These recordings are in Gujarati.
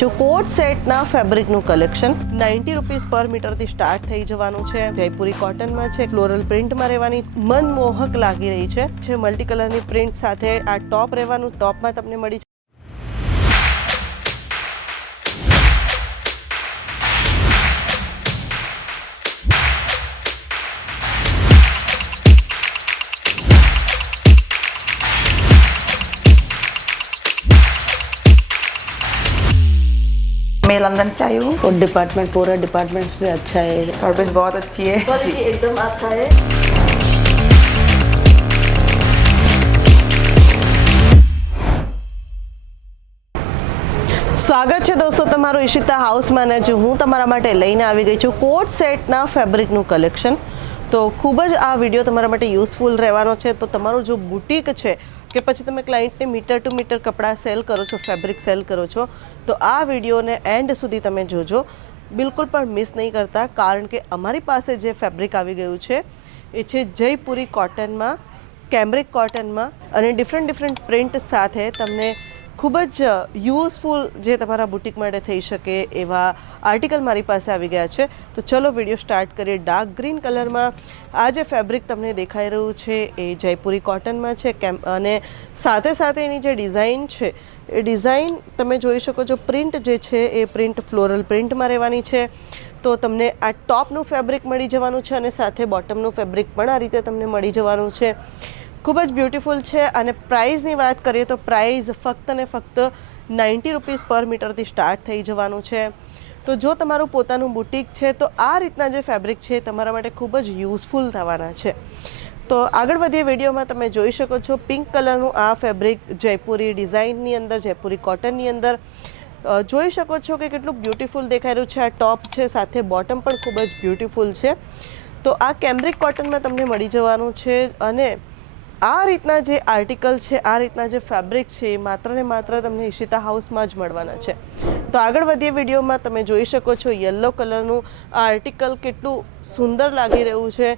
जो कोट सेटना फेब्रिकનું કલેક્શન 90 રૂપીસ પર મીટરથી સ્ટાર્ટ થઈ જવાનું છે। જયપુરી કોટનમાં છે, ફ્લોરલ પ્રિન્ટમાં રહેવાની, મનમોહક લાગી રહી છે મલ્ટી કલરની પ્રિન્ટ સાથે આ ટોપ રહેવાનું। ટોપમાં તમને મળી मैं लंदन से आई हूँ और डिपार्टमेंट पूरा डिपार्टमेंट्स भी अच्छा है, सर्विस बहुत अच्छी है, क्वालिटी एकदम अच्छा है। સ્વાગત છે દોસ્તો તમારું ઈશિતા હાઉસમાં ને હું તમારા માટે લઈને આવી ગઈ છું કોટ સેટના ફેબ્રિકનું કલેક્શન। તો ખૂબ જ આ વિડીયો તમારા માટે યુઝફુલ રહેવાનો છે। તો તમારું જો બુટીક છે કે પછી તમે ક્લાયન્ટને મીટર ટુ મીટર કપડાં સેલ કરો છો, ફેબ્રિક સેલ કરો છો, તો આ વિડીયોને એન્ડ સુધી તમે જોજો, બિલકુલ પણ મિસ નહીં કરતા। કારણ કે અમારી પાસે જે ફેબ્રિક આવી ગયું છે એ છે જયપુરી કોટનમાં, કેમ્બ્રિક કોટનમાં અને ડિફરન્ટ પ્રિન્ટ સાથે તમને ખૂબ જ યુઝફુલ જે તમારા બુટીક માટે થઈ શકે એવા આર્ટિકલ મારી પાસે આવી ગયા છે। તો ચલો વિડીયો સ્ટાર્ટ કરીએ। ડાર્ક ગ્રીન કલરમાં આ જે ફેબ્રિક તમને દેખાઈ રહ્યું છે એ જયપુરી કોટનમાં છે અને સાથે સાથે એની જે ડિઝાઇન છે એ ડિઝાઇન તમે જોઈ શકો છો। પ્રિન્ટ જે છે એ પ્રિન્ટ ફ્લોરલ પ્રિન્ટમાં રહેવાની છે। તો તમને આ ટોપનું ફેબ્રિક મળી જવાનું છે અને સાથે બોટમનું ફેબ્રિક પણ આ રીતે તમને મળી જવાનું છે। ખૂબ જ બ્યુટીફુલ છે। અને પ્રાઇઝની વાત કરીએ તો પ્રાઇઝ ફક્ત ને ફક્ત 90 રૂપીસ પર મીટરથી સ્ટાર્ટ થઈ જવાનું છે। તો જો તમારું પોતાનું બુટીક છે તો આ રીતના જે ફેબ્રિક છે તમારા માટે ખૂબ જ યુઝફુલ થવાના છે। તો આગળ વધીએ વિડીયોમાં તમે જોઈ શકો છો પિંક કલરનું આ ફેબ્રિક જયપુરી ડિઝાઇનની અંદર, જયપુરી કોટનની અંદર જોઈ શકો છો કે કેટલું બ્યુટીફુલ દેખાઈ રહ્યું છે। આ ટોપ છે, સાથે બોટમ પણ ખૂબ જ બ્યુટીફુલ છે। તો આ કેમ્બ્રિક કોટનમાં તમને મળી જવાનું છે અને આ રીતના જે આર્ટિકલ છે, આ રીતના જે ફેબ્રિક છે એ માત્ર ને માત્ર તમને ઈશિતા હાઉસમાં જ મળવાના છે। તો આગળ વધીએ વિડીયોમાં તમે જોઈ શકો છો યલો કલરનું આ આર્ટિકલ કેટલું સુંદર લાગી રહ્યું છે।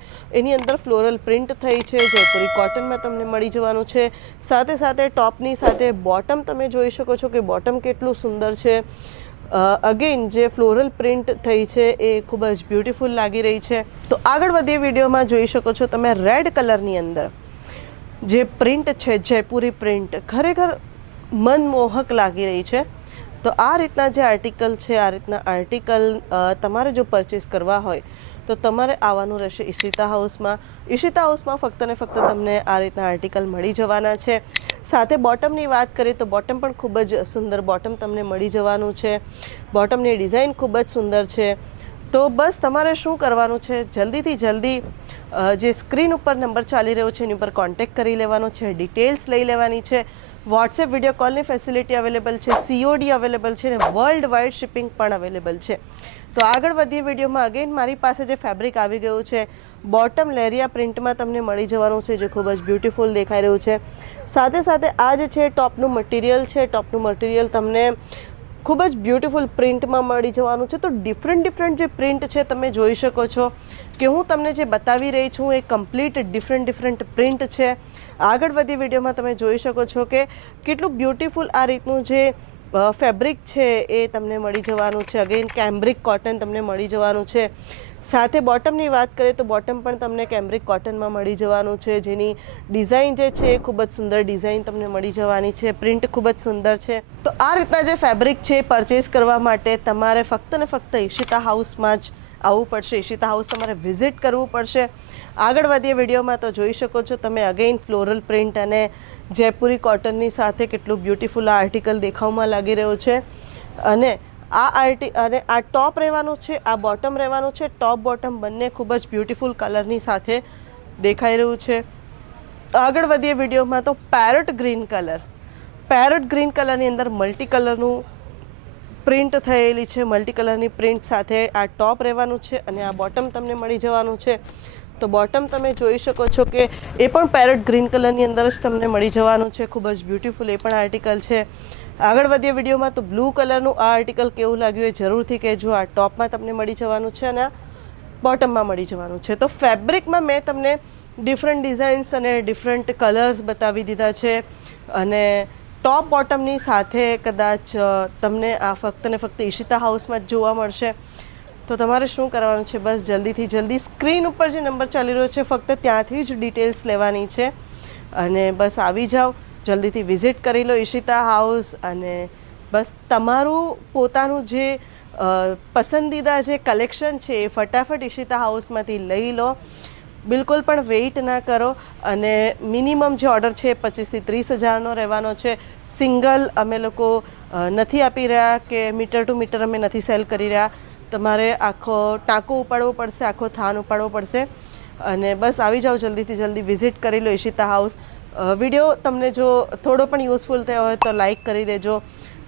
એની અંદર ફ્લોરલ પ્રિન્ટ થઈ છે, જયપુરી કોટનમાં તમને મળી જવાનું છે। સાથે સાથે ટોપની સાથે બોટમ તમે જોઈ શકો છો કે બોટમ કેટલું સુંદર છે। અગેન જે ફ્લોરલ પ્રિન્ટ થઈ છે એ ખૂબ જ બ્યુટીફુલ લાગી રહી છે। તો આગળ વધીએ વિડીયોમાં જોઈ શકો છો તમે રેડ કલરની અંદર જે પ્રિન્ટ છે, જયપુરી પ્રિન્ટ ખરેખર મનમોહક લાગી રહી છે। તો આ રીતના જે આર્ટિકલ છે, આ રીતના આર્ટિકલ તમારે જો પરચેસ કરવા હોય તો તમારે આવવાનું રહેશે ઈશિતા હાઉસમાં। ઈશિતા હાઉસમાં ફક્ત ને ફક્ત તમને આ રીતના આર્ટિકલ મળી જવાના છે। સાથે બોટમની વાત કરીએ તો બોટમ પણ ખૂબ જ સુંદર બોટમ તમને મળી જવાનું છે। બોટમની ડિઝાઇન ખૂબ જ સુંદર છે। તો બસ તમારે શું કરવાનું છે, જલ્દીથી જલ્દી જે સ્ક્રીન ઉપર નંબર ચાલી રહ્યો છે એની ઉપર કોન્ટેક્ટ કરી લેવાનો છે, ડિટેલ્સ લઈ લેવાની છે। વોટ્સએપ વિડીયો કોલની ફેસિલિટી અવેલેબલ છે, COD અવેલેબલ છે અને વર્લ્ડ વાઇડ શિપિંગ પણ અવેલેબલ છે। તો આગળ વધીએ વિડીયોમાં અગેન મારી પાસે જે ફેબ્રિક આવી ગયું છે બોટમ લેરિયા પ્રિન્ટમાં તમને મળી જવાનું છે, જે ખૂબ જ બ્યુટીફુલ દેખાઈ રહ્યું છે। સાથે સાથે આ જે છે ટોપનું મટીરિયલ છે, ટોપનું મટીરિયલ તમને ખૂબ જ બ્યુટીફુલ પ્રિન્ટમાં મળી જવાનું છે। તો ડિફરન્ટ જે પ્રિન્ટ છે તમે જોઈ શકો છો કે હું તમને જે બતાવી રહી છું એ કમ્પ્લીટ ડિફરન્ટ પ્રિન્ટ છે। આગળ વધી વિડીયોમાં તમે જોઈ શકો છો કે કેટલું બ્યુટીફુલ આ રીતનું જે ફેબ્રિક છે એ તમને મળી જવાનું છે। અગેન કેમ્બ્રિક કોટન તમને મળી જવાનું છે। સાથે બોટમની વાત કરીએ તો બોટમ પણ તમને કેમ્બ્રિક કોટનમાં મળી જવાનું છે, જેની ડિઝાઇન જે છે એ ખૂબ જ સુંદર ડિઝાઇન તમને મળી જવાની છે। પ્રિન્ટ ખૂબ જ સુંદર છે। તો આ રીતના જે ફેબ્રિક છે પરચેસ કરવા માટે તમારે ફક્ત ને ફક્ત ઈશિતા હાઉસમાં જ આવવું પડશે, ઈશિતા હાઉસ તમારે વિઝિટ કરવું પડશે। આગળ વધીએ વિડીયોમાં તો જોઈ શકો છો તમે અગેન ફ્લોરલ પ્રિન્ટ અને જયપુરી કોટનની સાથે કેટલું બ્યુટીફુલ આ આર્ટિકલ દેખાવમાં લાગી રહ્યો છે। અને આ ટોપ રહેવાનું છે, આ બોટમ રહેવાનું છે। ટોપ બોટમ બંને ખૂબ જ બ્યુટીફુલ કલરની સાથે દેખાઈ રહ્યું છે। આગળ વધીએ વિડીયોમાં તો પેરોટ ગ્રીન કલરની અંદર મલ્ટી કલરનું પ્રિન્ટ થયેલી છે, મલ્ટી કલરની પ્રિન્ટ સાથે આ ટોપ રહેવાનું છે અને આ બોટમ તમને મળી જવાનું છે। તો બોટમ તમે જોઈ શકો છો કે એ પણ પેરોટ ગ્રીન કલરની અંદર જ તમને મળી જવાનું છે। ખૂબ જ બ્યુટીફુલ એ પણ આર્ટિકલ છે। આગળ વધીએ વિડીયોમાં તો બ્લુ કલરનું આ આર્ટિકલ કેવું લાગ્યું એ જરૂરથી કહેજો। આ ટોપમાં તમને મળી જવાનું છે અને બોટમમાં મળી જવાનું છે। તો ફેબ્રિકમાં મેં તમને ડિફરન્ટ ડિઝાઇન્સ અને ડિફરન્ટ કલર્સ બતાવી દીધા છે અને ટોપ બોટમની સાથે કદાચ તમને આ ફક્ત ને ફક્ત ઈશિતા હાઉસમાં જ જોવા મળશે. તો તમારે શું કરવાનું છે, બસ જલ્દીથી જલ્દી સ્ક્રીન ઉપર જે નંબર ચાલી રહ્યો છે ફક્ત ત્યાંથી જ ડિટેલ્સ લેવાની છે અને બસ આવી જાઓ, જલ્દીથી વિઝિટ કરી લો ઈશિતા હાઉસ અને બસ તમારું પોતાનું જે પસંદીદા જે કલેક્શન છે એ ફટાફટ ઈશિતા હાઉસમાંથી લઈ લો. બિલકુલ પણ વેઇટ ના કરો અને મિનિમમ જે ઓર્ડર છે 25,000 થી 30,000નો રહેવાનો છે. સિંગલ અમે લોકો નથી આપી રહ્યા કે મીટર ટુ મીટર અમે નથી સેલ કરી રહ્યા. તમારે આખો ટાંકો ઉપાડવો પડશે, આખો થાન ઉપાડવો પડશે અને બસ આવી જાઓ, જલ્દીથી જલ્દી વિઝિટ કરી લો ઈશિતા હાઉસ. વિડીયો તમને જો થોડો પણ યુઝફુલ થયો હોય તો લાઇક કરી દેજો,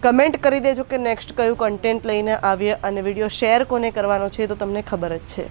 કમેન્ટ કરી દેજો કે નેક્સ્ટ કયું કન્ટેન્ટ લઈને આવીએ અને વિડીયો શેર કોને કરવાનો છે તો તમને ખબર જ છે.